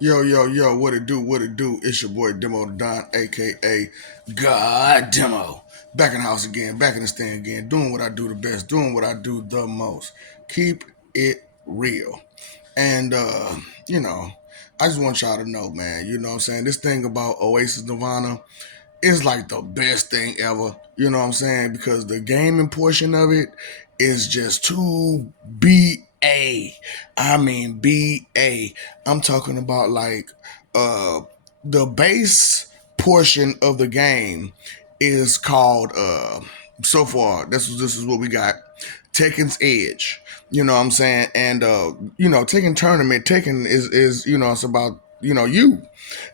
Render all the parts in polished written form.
Yo, yo, yo, what it do, what it do? It's your boy Demo Don, aka God Demo. Back in the house again, back in the stand again, doing what I do the best, doing what I do the most. Keep it real. And you know, I just want y'all to know, man, you know what I'm saying? This thing about Oasis Nirvana is like the best thing ever. You know what I'm saying? Because the gaming portion of it is just too BA. I mean BA. I'm talking about like uh the base portion of the game is called so far this is what we got. Tekken's Edge. You know what I'm saying? And Tekken tournament, Tekken is it's about, you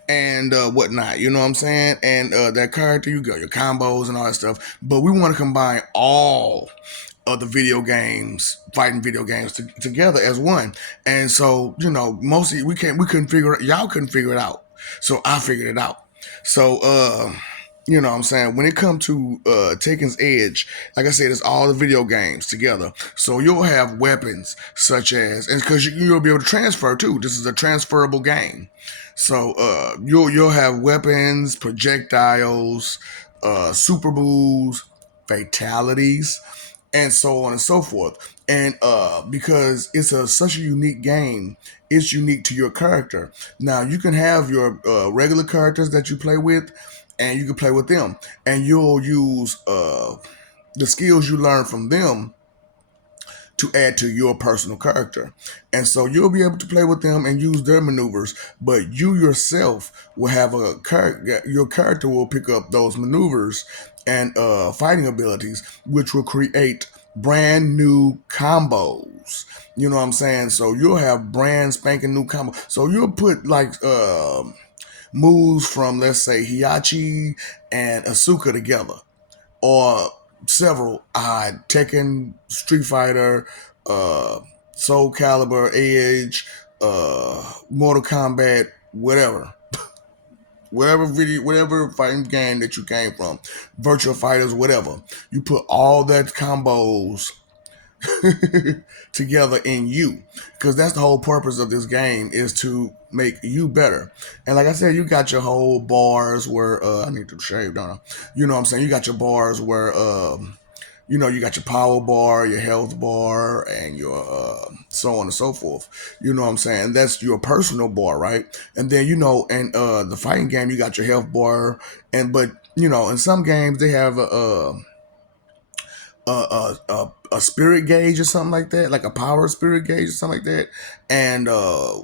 and whatnot. You know what I'm saying? And that character, you got your combos and all that stuff. But we want to combine all of the video games, fighting video games together as one. And so, mostly we couldn't figure it. Y'all couldn't figure it out. So I figured it out. So you know what I'm saying? When it comes to Tekken's Edge, like I said, it's all the video games together. So you'll have weapons such as, and because you'll be able to transfer too. This is a transferable game. So you'll have weapons, projectiles, super moves, fatalities, and so on and so forth. And because it's such a unique game, it's unique to your character. Now you can have your regular characters that you play with, and you can play with them, and you'll use the skills you learn from them to add to your personal character. And so you'll be able to play with them and use their maneuvers, but you yourself will have a character. Your character will pick up those maneuvers and fighting abilities, which will create brand new combos. You know what I'm saying? So you'll have brand spanking new combos. So you'll put like moves from, let's say, Hiachi and Asuka together, or several Tekken, Street Fighter, uh, Soul Calibur, Edge, Mortal Kombat, whatever fighting game that you came from, Virtual Fighters, whatever. You put all that combos together in you, because that's the whole purpose of this game, is to make you better. And like I said, you got your whole bars where I need to shave, don't I? You know what I'm saying? You got your bars where you got your power bar, your health bar, and your so on and so forth. You know what I'm saying? That's your personal bar, right? And then and the fighting game, you got your health bar, but in some games they have a spirit gauge or something like that, like a power spirit gauge or something like that. And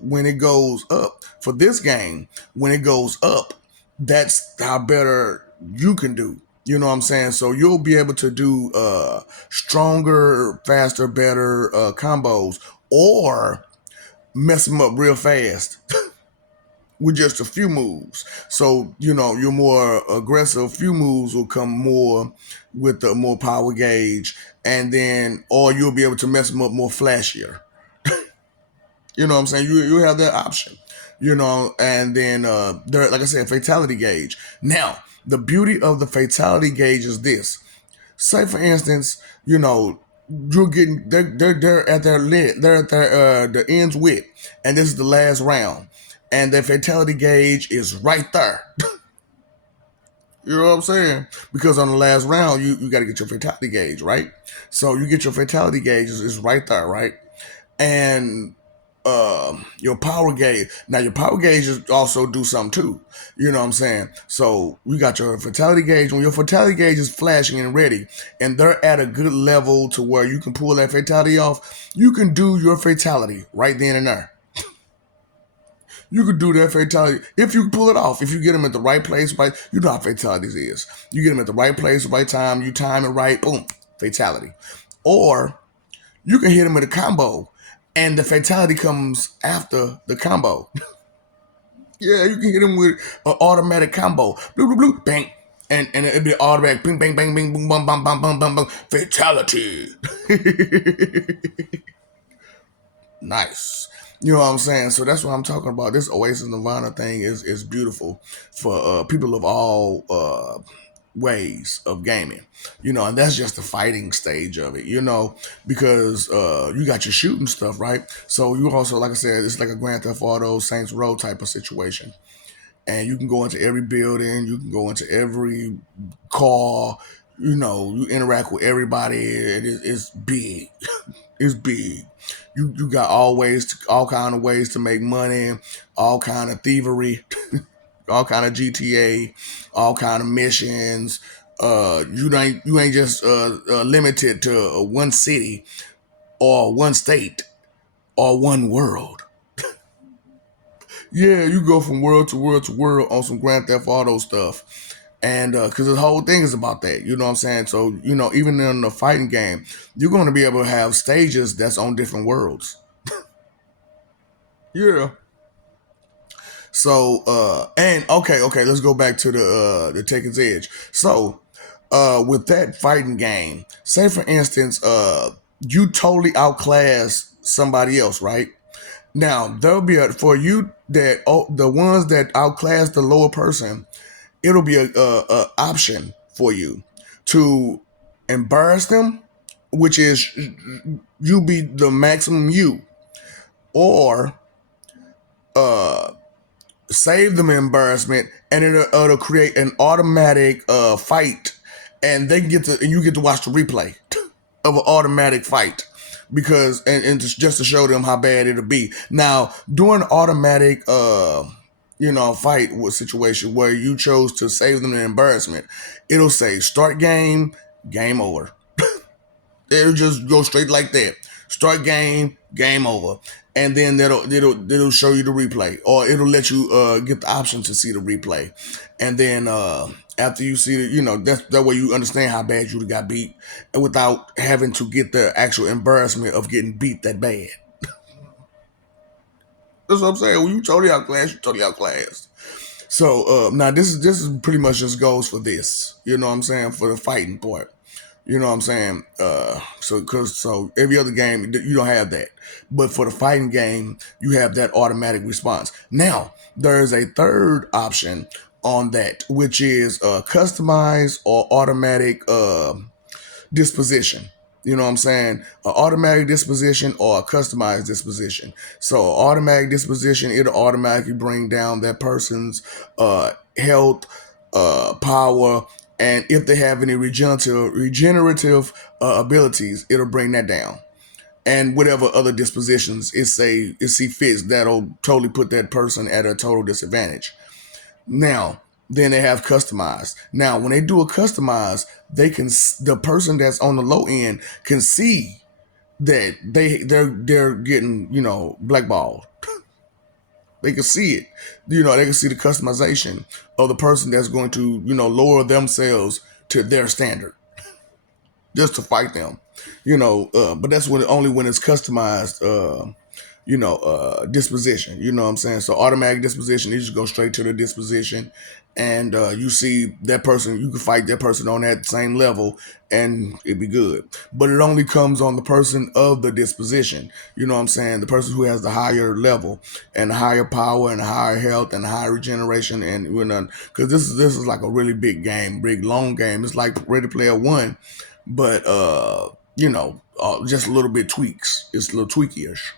when it goes up for this game, when it goes up, that's how better you can do. You know what I'm saying? So you'll be able to do stronger, faster, better combos, or mess them up real fast with just a few moves. So, your more aggressive few moves will come more with the more power gauge, and then, or you'll be able to mess them up more flashier. You know what I'm saying? You have that option, and then, there, like I said, fatality gauge. Now, the beauty of the fatality gauge is this. Say, for instance, you're getting, they're at their limit, they're at their the ends with, and this is the last round, and the fatality gauge is right there. You know what I'm saying? Because on the last round, you got to get your fatality gauge, right? So you get your fatality gauge is right there, right? And your power gauge. Now your power gauges also do something too. You know what I'm saying? So you got your fatality gauge. When your fatality gauge is flashing and ready, and they're at a good level to where you can pull that fatality off, you can do your fatality right then and there. You could do that fatality if you pull it off. If you get them at the right place, right, you know how fatalities is. You get them at the right place, right time. You time it right, boom, fatality. Or you can hit them with a combo, and the fatality comes after the combo. Yeah, you can hit them with an automatic combo. Blue, blue, blue, bang. And it'd be automatic. Bing, bang, bang, bing, boom, bum, bum, bum, bum, bum, bum. Fatality. Nice. You know what I'm saying? So that's what I'm talking about. This Oasis Nirvana thing is beautiful for people of all ways of gaming, and that's just the fighting stage of it, because you got your shooting stuff, right? So you also, like I said, it's like a Grand Theft Auto Saints Row type of situation, and you can go into every building, you can go into every car, you interact with everybody. It's big. It's big. You got all kind of ways to make money, all kind of thievery, all kind of GTA, all kind of missions. You ain't just limited to one city or one state or one world. Yeah, you go from world to world to world on some Grand Theft Auto stuff. And because the whole thing is about that, you know what I'm saying? So, even in the fighting game, you're going to be able to have stages that's on different worlds. Yeah. So, and okay, let's go back to the Tekken's Edge. So, with that fighting game, say for instance, you totally outclass somebody else, right? Now there'll be for you that the ones that outclass the lower person, it'll be a option for you to embarrass them, which is you be the maximum you, or uh save them embarrassment, and it'll create an automatic fight, and you get to watch the replay of an automatic fight, because and just to show them how bad it'll be. Now, during automatic fight with situation where you chose to save them the embarrassment, it'll say start game over. It'll just go straight like that. Start game over. And then it'll show you the replay, or it'll let you get the option to see the replay. And then after you see it, that way you understand how bad you got beat, and without having to get the actual embarrassment of getting beat that bad. That's what I'm saying. When you totally outclassed, you totally outclassed. So now this is pretty much just goes for this. You know what I'm saying, for the fighting part. You know what I'm saying? So every other game you don't have that, but for the fighting game you have that automatic response. Now there is a third option on that, which is customized or automatic disposition. You know what I'm saying? An automatic disposition or a customized disposition. So automatic disposition, it'll automatically bring down that person's health, power, and if they have any regenerative abilities, it'll bring that down. And whatever other dispositions it see fits, that'll totally put that person at a total disadvantage. Now, then they have customized. Now, when they do a customized, the person that's on the low end can see that they're getting blackballed. They can see it. They can see the customization of the person that's going to lower themselves to their standard just to fight them. But that's only when it's customized. Disposition. You know what I'm saying? So automatic disposition, you just go straight to the disposition, and you see that person. You can fight that person on that same level, and it'd be good. But it only comes on the person of the disposition. You know what I'm saying? The person who has the higher level and the higher power and the higher health and the higher regeneration, and because this is like a really big game, big long game. It's like Ready Player One, but just a little bit tweaks. It's a little tweaky-ish.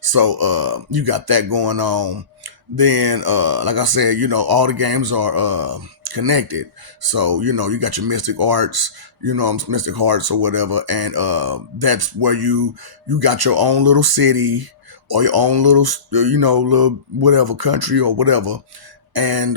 So you got that going on. Then like I said, all the games are connected. So you got your Mystic Arts, Mystic Hearts or whatever, and that's where you got your own little city or your own little little whatever country or whatever, and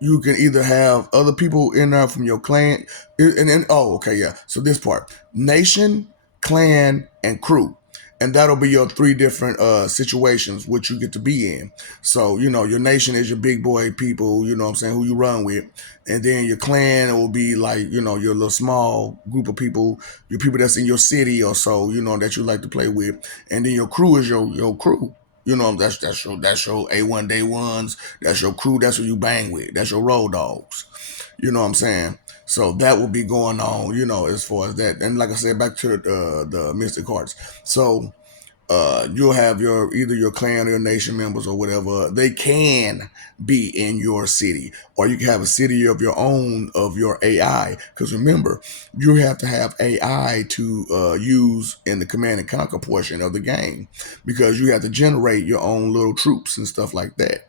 you can either have other people in there from your clan, and then okay, yeah. So this part: nation, clan, and crew. And that'll be your three different situations which you get to be in. So, your nation is your big boy people, you know what I'm saying, who you run with. And then your clan will be like, your little small group of people, your people that's in your city or so, that you like to play with. And then your crew is your crew. That's your A1 day ones, that's your crew, that's who you bang with, that's your road dogs. You know what I'm saying? So that will be going on, as far as that. And like I said, back to the Mystic Hearts. So you'll have your either your clan or your nation members or whatever. They can be in your city, or you can have a city of your own of your AI. Because remember, you have to have AI to use in the command and conquer portion of the game, because you have to generate your own little troops and stuff like that.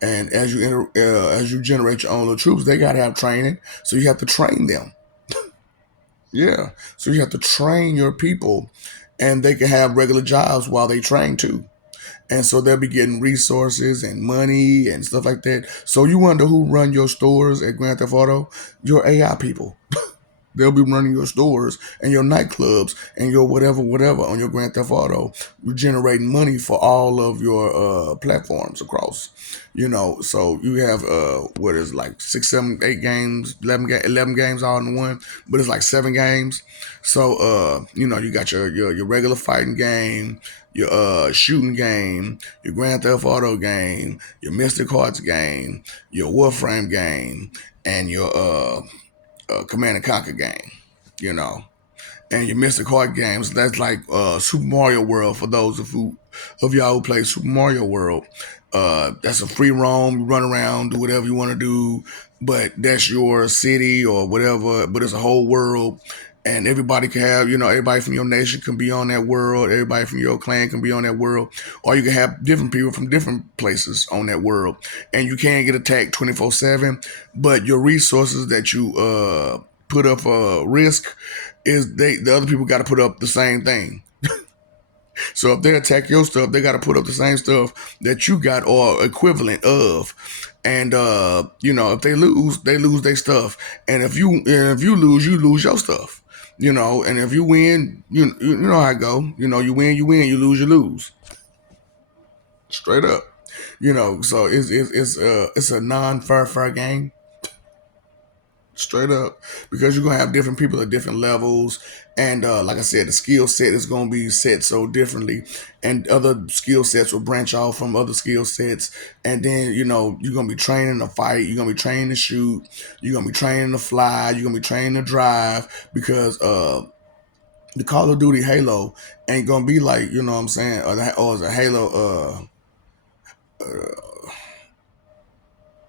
And as you generate your own little troops, they got to have training, so you have to train them. Yeah, so you have to train your people, and they can have regular jobs while they train too. And so they'll be getting resources and money and stuff like that. So you wonder who run your stores at Grand Theft Auto? Your AI people. They'll be running your stores and your nightclubs and your whatever on your Grand Theft Auto. You're generating money for all of your platforms across. So you have what is it, like 6, 7, 8 games, 11 games all in one, but it's like 7 games. So you got your regular fighting game, your shooting game, your Grand Theft Auto game, your Mystic Hearts game, your Warframe game, and your Command and Conquer game, you know. And your Mystic Heart games, that's like Super Mario World for those of y'all who play Super Mario World. That's a free roam, you run around, do whatever you want to do, but that's your city or whatever, but it's a whole world. And everybody can have, everybody from your nation can be on that world. Everybody from your clan can be on that world. Or you can have different people from different places on that world. And you can get attacked 24/7, but your resources that you put up for risk is the other people got to put up the same thing. So if they attack your stuff, they got to put up the same stuff that you got or equivalent of. And if they lose their stuff. And if you lose, you lose your stuff. And if you win, you know how it go. You win, you lose, you lose. Straight up. So it's a non fair game. Straight up, because you're gonna have different people at different levels, and like I said, the skill set is gonna be set so differently, and other skill sets will branch off from other skill sets, and then you're gonna be training to fight, you're gonna be training to shoot, you're gonna be training to fly, you're gonna be training to drive, because the Call of Duty Halo ain't gonna be like, what I'm saying, or is a Halo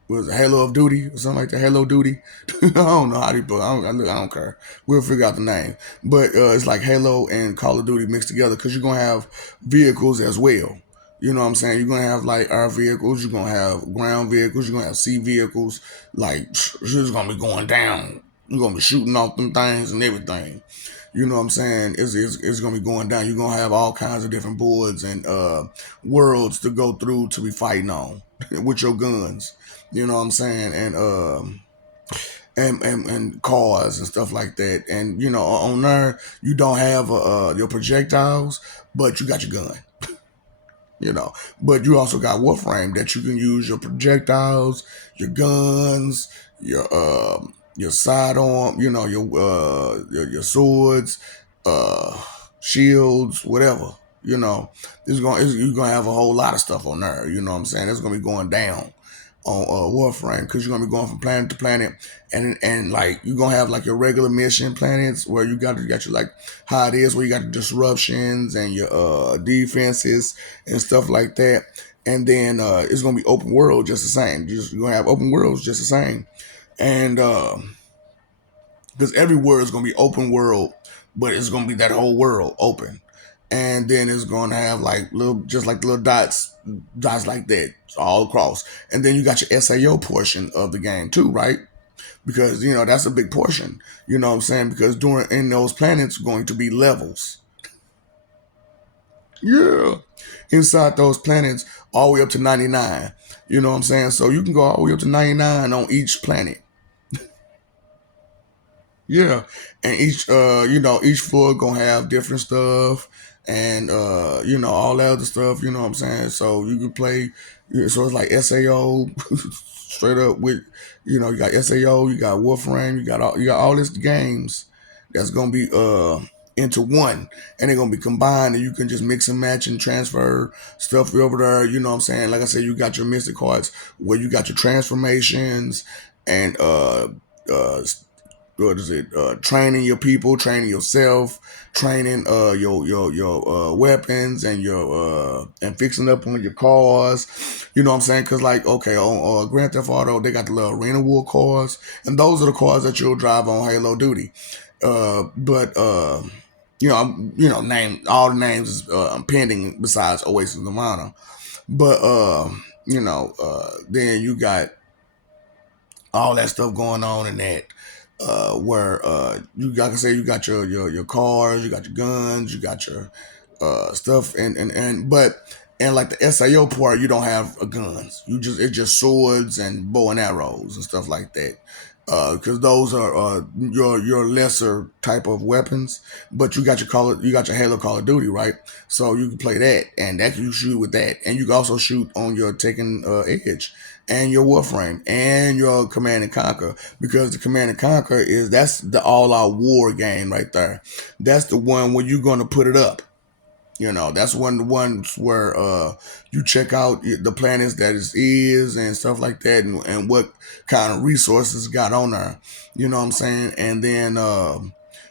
was it Halo of Duty or something like that? Halo Duty. I don't know how they put. I don't care. We'll figure out the name. But it's like Halo and Call of Duty mixed together, because you're gonna have vehicles as well. You know what I'm saying? You're gonna have like air vehicles. You're gonna have ground vehicles. You're gonna have sea vehicles. Like it's gonna be going down. You're gonna be shooting off them things and everything. You know what I'm saying? It's gonna be going down. You're gonna have all kinds of different boards and worlds to go through to be fighting on with your guns. You know what I'm saying? And cars and stuff like that. And on there you don't have your projectiles, but you got your gun. you know. But you also got Warframe that you can use your projectiles, your guns, your sidearm, your swords, uh, shields, whatever. You're gonna have a whole lot of stuff on there. You know what I'm saying? It's gonna be going down on Warframe, because you're gonna be going from planet to planet, and like you're gonna have like your regular mission planets where you got your, like, how it is, where you got the disruptions and your defenses and stuff like that, and then it's gonna be open world just the same. You're gonna have open worlds just the same, and because every world is gonna be open world, but it's gonna be that whole world open. And then it's gonna have like just like little dots like that all across. And then you got your SAO portion of the game too, right? Because that's a big portion. You know what I'm saying? Because during in those planets going to be levels. Yeah, inside those planets, all the way up to 99. You know what I'm saying? So you can go all the way up to 99 on each planet. Yeah, and each floor gonna have different stuff, and all that other stuff. You know what I'm saying? So you can play. So it's like SAO, straight up with, you got SAO, you got Warframe, you got all these games that's gonna be into one, and they're gonna be combined, and you can just mix and match and transfer stuff over there. You know what I'm saying? Like I said, you got your Mystic Hearts where you got your transformations and uh what is it? Training your people, training yourself, training your weapons and your and fixing up on your cars. You know what I'm saying? Because like okay, on Grand Theft Auto, they got the little arena war cars, and those are the cars that you'll drive on Halo Duty. But name all the names is pending besides Oasis Nirvana. But then you got all that stuff going on in that where you got to say you got your cars, you got your guns, you got your stuff and but and like the SAO part you don't have guns. It's just swords and bow and arrows and stuff like that. Because those are your lesser type of weapons, but you got your Halo Call of Duty, right? So you can play that, and that you shoot with that, and you can also shoot on your Taken Edge, and your Warframe, and your Command and Conquer, because the Command and Conquer that's the all-out war game right there. That's the one where you're gonna put it up. That's one of the ones where you check out the planets that is and stuff like that, and what kind of resources got on there. You know what I'm saying? And then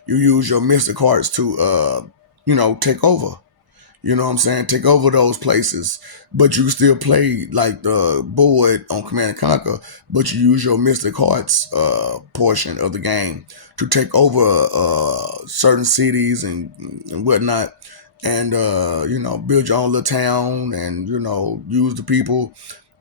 you use your mystic hearts to take over. You know what I'm saying? Take over those places, but you still play like the board on Command and Conquer, but you use your Mystic Hearts portion of the game to take over certain cities and whatnot, and build your own little town, and use the people,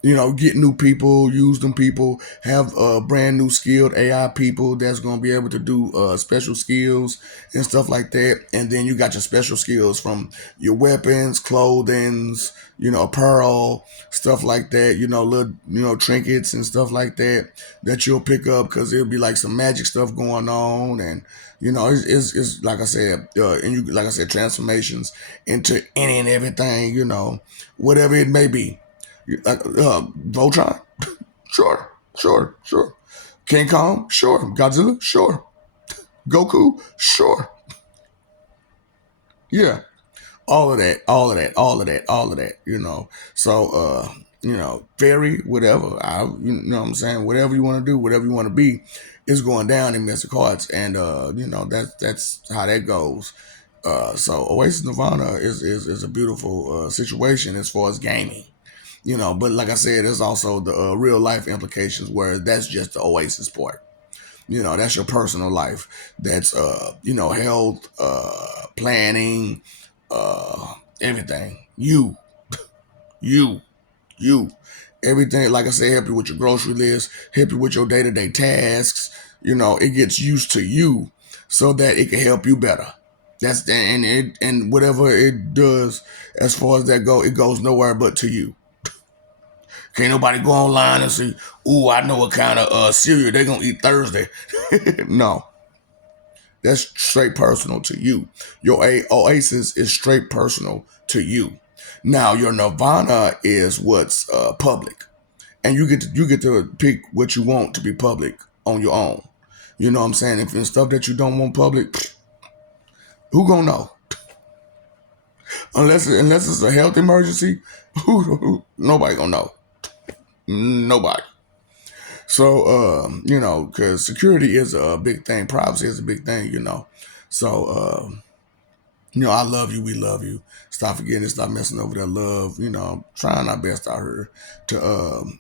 get new people, use them people, have brand new skilled AI people that's going to be able to do special skills and stuff like that. And then you got your special skills from your weapons, clothings, apparel, stuff like that, little, trinkets and stuff like that that you'll pick up because it'll be like some magic stuff going on. And, it's like I said, and you, like I said, transformations into any and everything, whatever it may be. Voltron, sure, sure, sure. King Kong, sure. Godzilla, sure. Goku, sure. Yeah, all of that, all of that, all of that, all of that. So fairy, whatever. You know what I'm saying. Whatever you want to do, whatever you want to be, is going down in Mystic Hearts, and that's how that goes. So Oasis Nirvana is a beautiful situation as far as gaming. But like I said, there's also the real life implications where that's just the Oasis part. That's your personal life. That's health, planning, everything. You, you, everything. Like I said, help you with your grocery list, help you with your day to day tasks. It gets used to you so that it can help you better. And whatever it does as far as that go, it goes nowhere but to you. Can't nobody go online and say, "Ooh, I know what kind of cereal they're gonna eat Thursday." No, that's straight personal to you. Your Oasis is straight personal to you. Now your Nirvana is what's public, and you get to pick what you want to be public on your own. You know what I'm saying? If it's stuff that you don't want public, who gonna know? Unless it's a health emergency, nobody gonna know. Nobody. So, because security is a big thing, privacy is a big thing, So, I love you, we love you. Stop forgetting it, stop messing over that love. Trying our best out here to,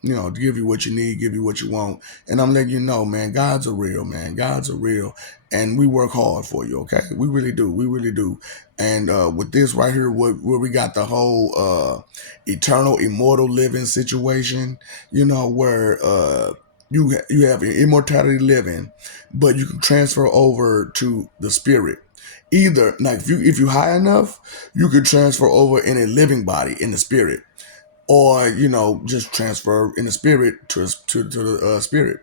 to give you what you need, give you what you want. And I'm letting you know, man, God's are real, man. God's are real. And we work hard for you, okay? We really do. We really do. And with this right here, where we got the whole eternal, immortal living situation, where you have immortality living, but you can transfer over to the spirit. Either like if you high enough, you could transfer over in a living body in the spirit, or just transfer in the spirit to the spirit.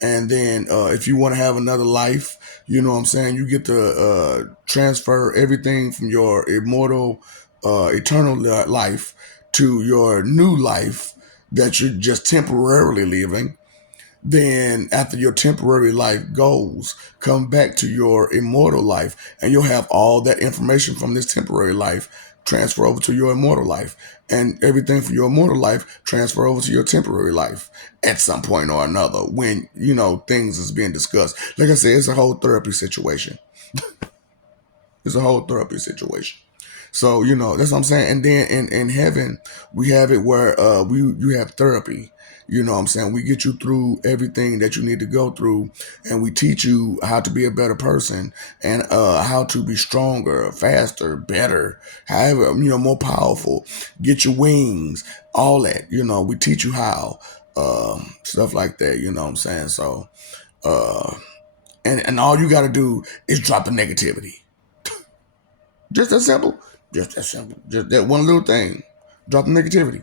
And then if you want to have another life, you know what I'm saying, you get to transfer everything from your immortal eternal life to your new life that you're just temporarily living. Then after your temporary life goes, come back to your immortal life, and you'll have all that information from this temporary life transfer over to your immortal life, and everything from your immortal life transfer over to your temporary life at some point or another when things is being discussed. Like I said, it's a whole therapy situation. It's a whole therapy situation. So that's what I'm saying. And then in heaven, we have it where you have therapy. You know what I'm saying? We get you through everything that you need to go through, and we teach you how to be a better person and how to be stronger, faster, better, however, more powerful. Get your wings, all that. We teach you how, stuff like that. You know what I'm saying? So, uh, and all you got to do is drop the negativity. Just that simple. Just that simple. Just that one little thing. Drop the negativity.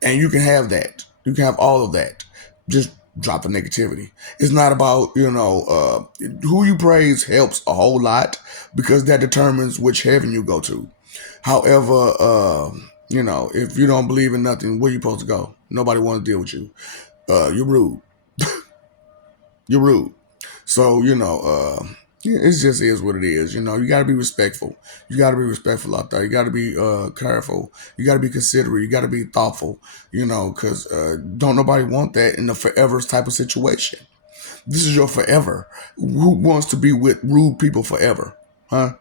And you can have that. You can have all of that. Just drop the negativity. It's not about, who you praise helps a whole lot because that determines which heaven you go to. However, if you don't believe in nothing, where you supposed to go? Nobody want to deal with you. You're rude. You're rude. So, it just is what it is. You got to be respectful. You got to be respectful out there. You got to be careful. You got to be considerate. You got to be thoughtful, because don't nobody want that in a forever type of situation. This is your forever. Who wants to be with rude people forever? Huh?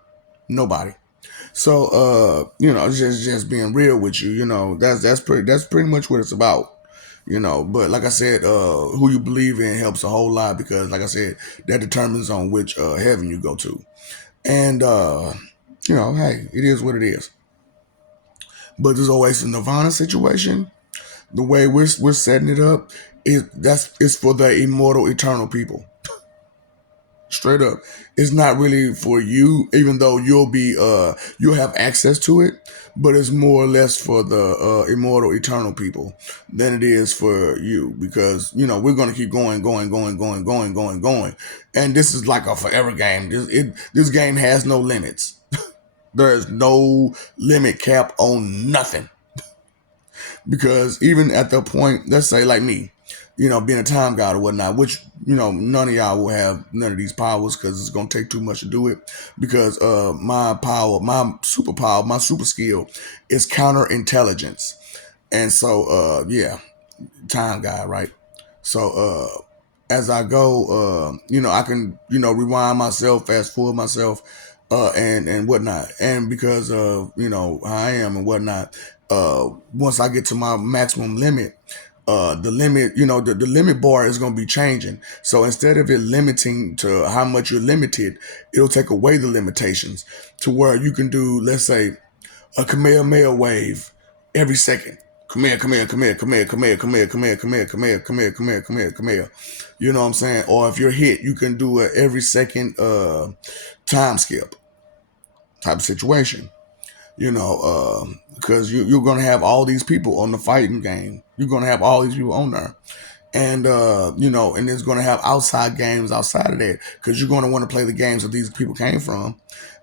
Nobody. So, just being real with you, that's pretty much what it's about. But like I said, who you believe in helps a whole lot because, like I said, that determines on which heaven you go to. And hey, it is what it is. But this Oasis Nirvana situation, the way we're setting it up, it's for the immortal, eternal people. Straight up, it's not really for you, even though you'll have access to it, but it's more or less for the immortal eternal people than it is for you because we're going to keep going, and this is like a forever game. This game has no limits. There is no limit cap on nothing because even at the point, let's say like me, being a time god or whatnot, which none of y'all will have none of these powers because it's gonna take too much to do it. Because my power, my superpower, my super skill is counterintelligence, and so yeah, time god, right? So as I go, I can rewind myself, fast forward myself, and whatnot, and because of how I am and whatnot, once I get to my maximum limit, the limit, the limit bar is going to be changing. So instead of it limiting to how much you're limited, it'll take away the limitations to where you can do, let's say, a Kamehameha wave every second. Come here, come here, come here, come here, come here, come here, come here, come here, come here, come here, come here, come here, come here. You know what I'm saying? Or if you're hit, you can do a every second time skip type of situation. Because you're going to have all these people on the fighting game. You're going to have all these people on there. And, and it's going to have outside games outside of that because you're going to want to play the games that these people came from.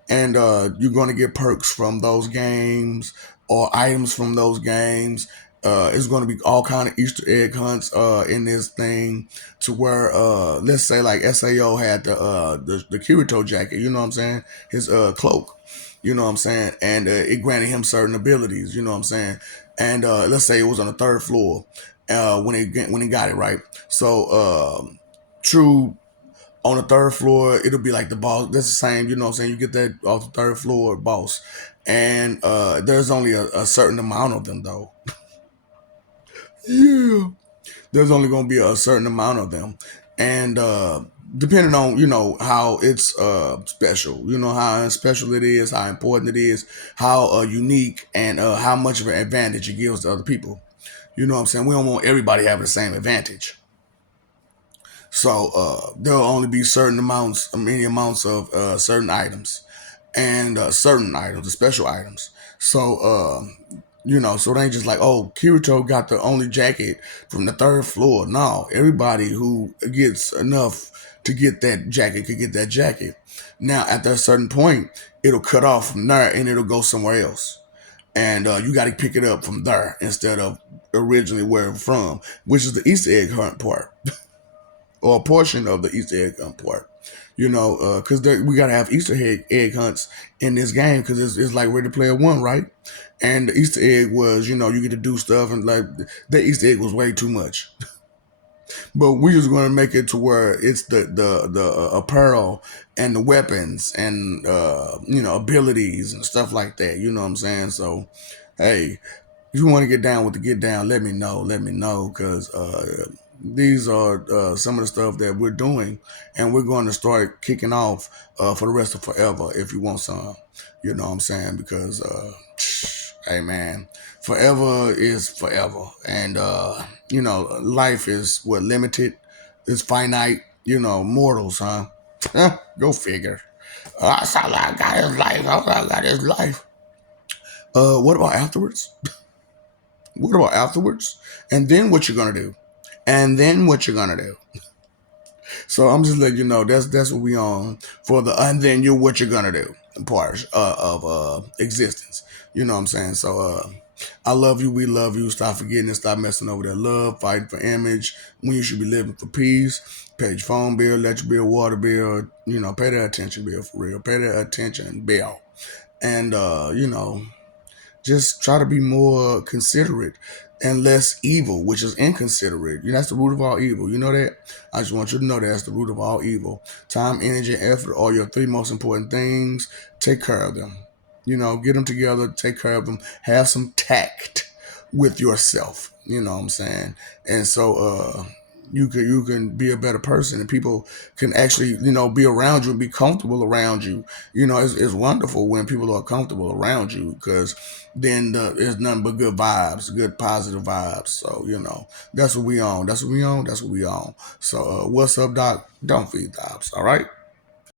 And you're going to get perks from those games or items from those games. It's going to be all kind of Easter egg hunts in this thing to where let's say like Sao had the Kirito jacket, you know what I'm saying, his cloak, you know what I'm saying, and it granted him certain abilities, you know what I'm saying, and let's say it was on the third floor when he got it right. So True on the third floor, it'll be like the boss. That's the same, you know what I'm saying? You get that off the third floor boss. And there's only a certain amount of them though. Yeah. There's only gonna be a certain amount of them. And depending on, how it's special, how special it is, how important it is, how unique and how much of an advantage it gives to other people. You know what I'm saying? We don't want everybody having the same advantage. So there'll only be certain amounts, many amounts of certain items, and certain items, the special items. So so it ain't just like, oh, Kirito got the only jacket from the third floor. No, everybody who gets enough to get that jacket could get that jacket. Now at that certain point, it'll cut off from there and it'll go somewhere else. And you got to pick it up from there instead of originally where it's from, which is the Easter egg hunt part or a portion of the Easter egg hunt part. Because we gotta have Easter egg hunts in this game because it's like Ready Player One, right? And the Easter egg was, you get to do stuff, and like the Easter egg was way too much. But we just going to make it to where it's the apparel and the weapons and abilities and stuff like that. You know what I'm saying? So, hey, if you want to get down with the get down, let me know. Let me know because these are some of the stuff that we're doing, and we're going to start kicking off for the rest of forever. If you want some, you know what I'm saying? Because hey man, forever is forever, and life is what limited, it's finite. Mortals, huh? Go figure. That's all I got is life. All I got is life. What about afterwards? What about afterwards? And then what you're gonna do? And then what you're gonna do? So I'm just letting you know that's what we on for the and then you what you're gonna do part of existence. You know what I'm saying? So I love you. We love you. Stop forgetting and stop messing over that love. Fighting for image when you should be living for peace. Pay your phone bill, electric bill, water bill. Pay that attention bill for real. Pay that attention bill. And just try to be more considerate and less evil, which is inconsiderate. That's the root of all evil. You know that? I just want you to know that's the root of all evil. Time, energy, and effort are your three most important things. Take care of them. Get them together, take care of them, have some tact with yourself. You know what I'm saying? And so you can be a better person, and people can actually be around you and be comfortable around you. It's wonderful when people are comfortable around you because then there's nothing but good vibes, good positive vibes. So that's what we on. That's what we on. That's what we on. So what's up, Doc? Don't feed the ops. All right.